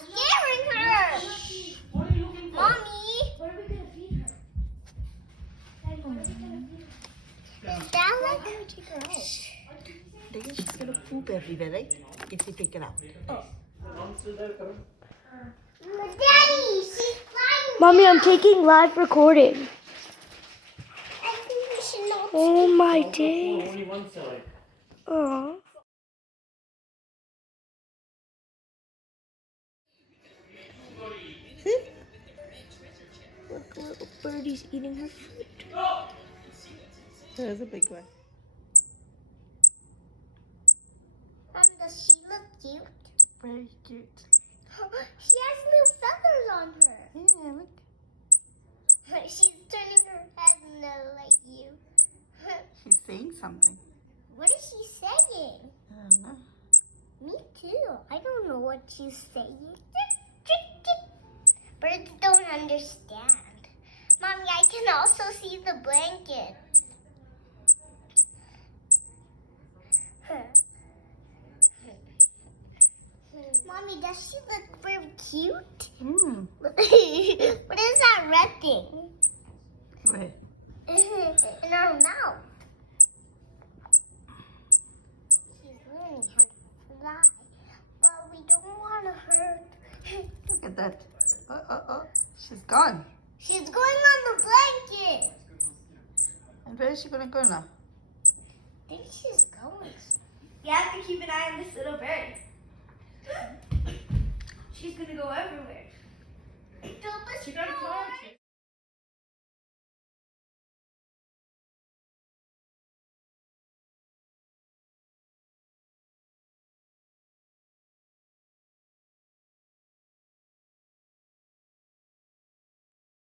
scaring her. Mommy. What are we gonna feed her? Daddy, what are we gonna feed her? Is that like? I'm gonna take her out. I think she's gonna poop everywhere, right? If we take her out. Daddy, she's flying. Mommy, I'm taking live recording. I think we should not. Oh my days. Only one side. Aww. Look, little birdie's eating her food. There's a big one. Does she look cute? Very cute. She has little feathers on her. Yeah, look. She's turning her head like you. She's saying something. What is she saying? I don't know. Me too. I don't know what she's saying. Birds don't understand. Mommy, I can also see the blanket. Mommy, does she look very cute? Hmm. What is that red thing? Wait. In her mouth. She's learning how to fly. But we don't want to hurt. Look at that. Oh. She's gone. She's going on the blanket. And where is she gonna go now? I think she's going. You have to keep an eye on this little bird. She's gonna go everywhere. Helpless She got a Lark. car.